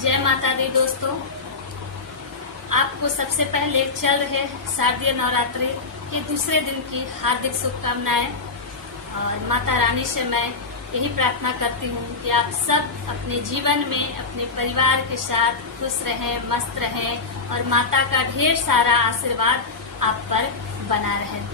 जय माता दी दोस्तों। आपको सबसे पहले चल रहे शारदीय नवरात्रि के दूसरे दिन की हार्दिक शुभकामनाएं और माता रानी से मैं यही प्रार्थना करती हूँ कि आप सब अपने जीवन में अपने परिवार के साथ खुश रहें, मस्त रहें और माता का ढेर सारा आशीर्वाद आप पर बना रहे।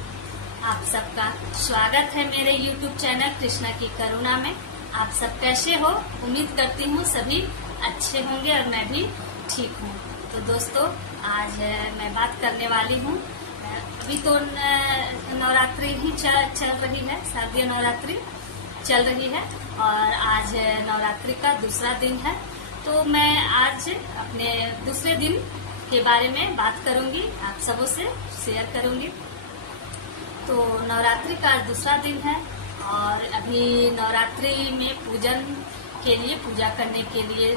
आप सबका स्वागत है मेरे YouTube चैनल कृष्णा की करुणा में। आप सब कैसे हो? उम्मीद करती हूँ सभी अच्छे होंगे और मैं भी ठीक हूँ। तो दोस्तों, आज मैं बात करने वाली हूँ। अभी तो नवरात्रि ही चल रही है, शारदीय नवरात्रि चल रही है और आज नवरात्रि का दूसरा दिन है। तो मैं आज अपने दूसरे दिन के बारे में बात करूंगी, आप सबों से शेयर करूंगी। तो नवरात्रि का दूसरा दिन है और अभी नवरात्रि में पूजन के लिए, पूजा करने के लिए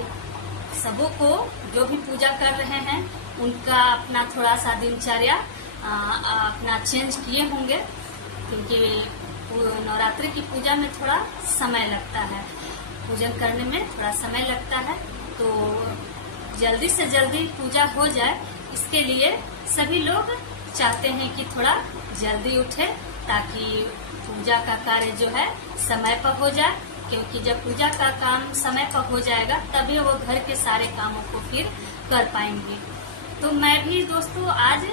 सबों को जो भी पूजा कर रहे हैं उनका अपना थोड़ा सा दिनचर्या अपना चेंज किए होंगे, क्योंकि नवरात्रि की पूजा में थोड़ा समय लगता है, पूजन करने में थोड़ा समय लगता है। तो जल्दी से जल्दी पूजा हो जाए, इसके लिए सभी लोग चाहते हैं कि थोड़ा जल्दी उठे ताकि पूजा का कार्य जो है समय पर हो जाए, क्योंकि जब पूजा का काम समय पर हो जाएगा तभी वो घर के सारे कामों को फिर कर पाएंगे। तो मैं भी दोस्तों आज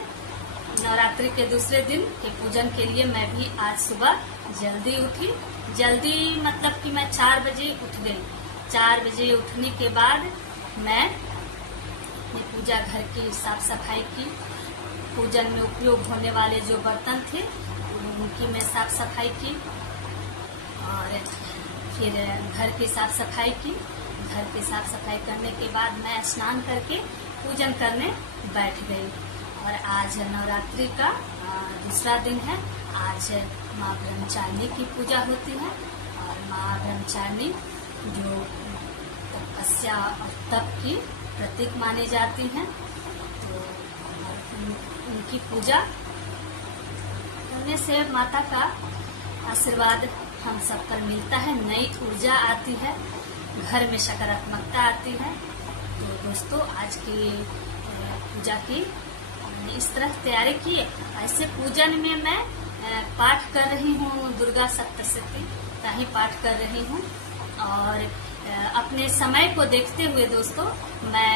नवरात्रि के दूसरे दिन के पूजन के लिए मैं भी आज सुबह जल्दी उठी। जल्दी मतलब कि मैं 4 बजे उठ गई। 4 बजे उठने के बाद मैं पूजा घर की साफ सफाई की, पूजन में उपयोग होने वाले जो बर्तन थे उनकी मैं साफ सफाई की और फिर घर की साफ सफाई की। घर की साफ सफाई करने के बाद मैं स्नान करके पूजन करने बैठ गई। और आज नवरात्रि का दूसरा दिन है। आज माँ ब्रह्मचारिणी की पूजा होती है और माँ ब्रह्मचारिणी जो तपस्या और तप की प्रतीक मानी जाती हैं, तो उनकी पूजा करने से माता का आशीर्वाद हम सब पर मिलता है, नई ऊर्जा आती है, घर में सकारात्मकता आती है। तो दोस्तों, आज की पूजा की इस तरह तैयारी की। ऐसे पूजन में मैं पाठ कर रही हूँ, दुर्गा सप्तशती का ही पाठ कर रही हूँ और अपने समय को देखते हुए दोस्तों मैं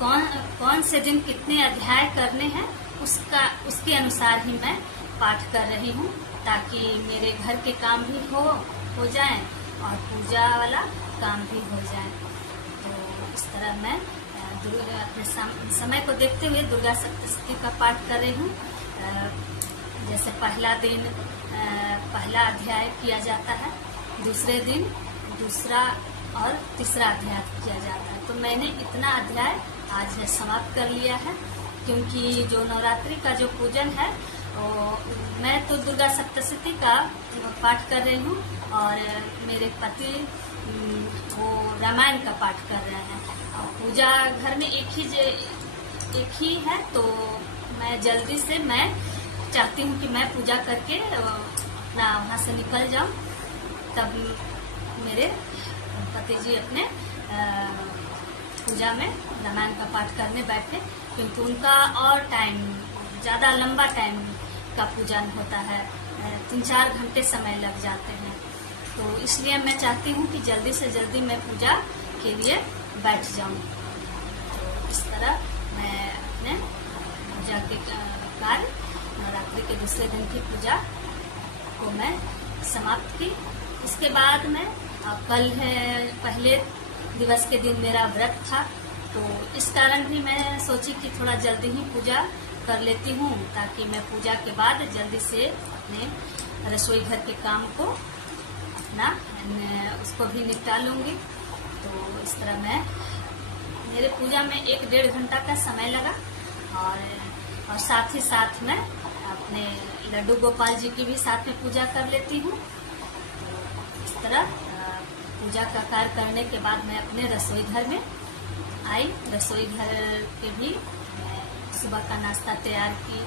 कौन से दिन कितने अध्याय करने हैं उसके अनुसार ही मैं पाठ कर रही हूँ, ताकि मेरे घर के काम भी हो जाएं और पूजा वाला काम भी हो जाए। तो इस तरह मैं अपने समय को देखते हुए दुर्गा सप्तशती का पाठ कर रही हूँ। जैसे पहला दिन पहला अध्याय किया जाता है, दूसरे दिन दूसरा और तीसरा अध्याय किया जाता है। तो मैंने इतना अध्याय आज समाप्त कर लिया है, क्योंकि जो नवरात्रि का जो पूजन है मैं तो दुर्गा सप्तशती का पाठ कर रही हूँ और मेरे पति वो रामायण का पाठ कर रहे हैं। और पूजा घर में एक ही है, तो मैं जल्दी से मैं चाहती हूँ कि मैं पूजा करके अपना वहाँ से निकल जाऊँ, तब मेरे पति जी अपने पूजा में रामायण का पाठ करने बैठे, क्योंकि उनका और टाइम ज्यादा लंबा टाइम का पूजन होता है, 3-4 घंटे समय लग जाते हैं। तो इसलिए मैं चाहती हूँ कि जल्दी से जल्दी मैं पूजा के लिए बैठ जाऊँ। तो इस तरह मैं अपने पूजा के कार्य, नवरात्रि के दूसरे दिन की पूजा को मैं समाप्त की। इसके बाद मैं कल है पहले दिवस के दिन मेरा व्रत था, तो इस कारण भी मैं सोची कि थोड़ा जल्दी ही पूजा कर लेती हूँ, ताकि मैं पूजा के बाद जल्दी से अपने रसोई घर के काम को अपना उसको भी निपटा लूँगी। तो इस तरह मेरे पूजा में 1-1.5 घंटा का समय लगा और साथ ही साथ मैं अपने लड्डू गोपाल जी की भी साथ में पूजा कर लेती हूँ। तो इस तरह पूजा का कार्य करने के बाद मैं अपने रसोई घर में आई। रसोई घर के भी सुबह का नाश्ता तैयार की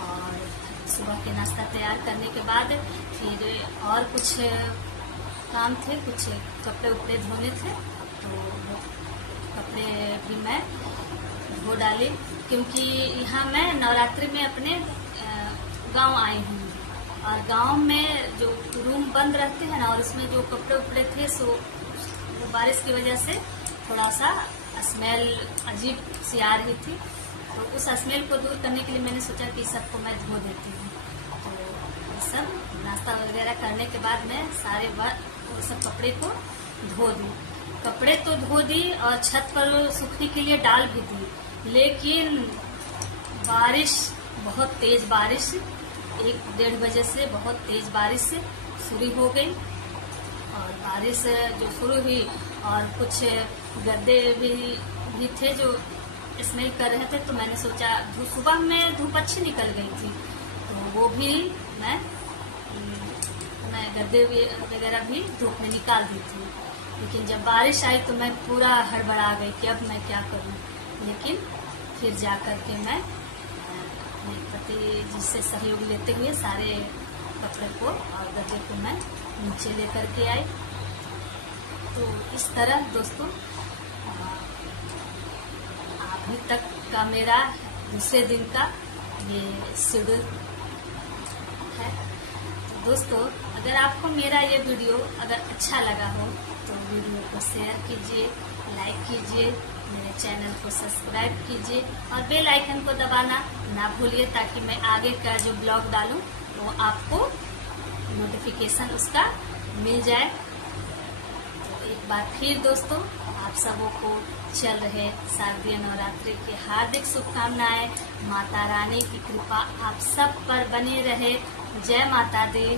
और सुबह के नाश्ता तैयार करने के बाद फिर और कुछ काम थे, कुछ कपड़े उपड़े धोने थे, तो कपड़े भी मैं धो डाली, क्योंकि यहाँ मैं नवरात्रि में अपने गांव आई हूँ और गांव में जो रूम बंद रहते हैं ना, और उसमें जो कपड़े उपड़े थे सो वो बारिश की वजह से थोड़ा सा स्मेल अजीब सी आ रही थी। तो उस स्मेल को दूर करने के लिए मैंने सोचा कि सबको मैं धो देती हूँ। तो ये सब नाश्ता वगैरह करने के बाद मैं सारे वो सब कपड़े को धो दी। कपड़े तो धो दी और छत पर सूखने के लिए डाल भी दी, लेकिन बारिश, बहुत तेज बारिश 1-1:30 बजे से बहुत तेज बारिश शुरू हो गई। और बारिश जो शुरू हुई और कुछ गद्दे भी थे जो स्मेल कर रहे थे, तो मैंने सोचा सुबह में धूप अच्छी निकल गई थी तो वो भी मैं गद्दे वगैरह भी धूप में निकाल दी थी। लेकिन जब बारिश आई तो मैं पूरा हड़बड़ा गई कि अब मैं क्या करूं। लेकिन फिर जा कर के मैं अपने पति जी से सहयोग लेते हुए सारे कपड़े को और गद्दे को मैं नीचे लेकर के आई। तो इस तरह दोस्तों अभी तक का मेरा दूसरे दिन का ये शेड्यूल है। तो दोस्तों अगर आपको मेरा ये वीडियो अगर अच्छा लगा हो तो वीडियो को शेयर कीजिए, लाइक कीजिए, मेरे चैनल को सब्सक्राइब कीजिए और बेल आइकन को दबाना ना भूलिए, ताकि मैं आगे का जो ब्लॉग डालूं वो आपको नोटिफिकेशन उसका मिल जाए। तो एक बार फिर दोस्तों आप सबों को चल रहे शारदीय नवरात्रि की हार्दिक शुभकामनाएं। माता रानी की कृपा आप सब पर बनी रहे। जय माता दी।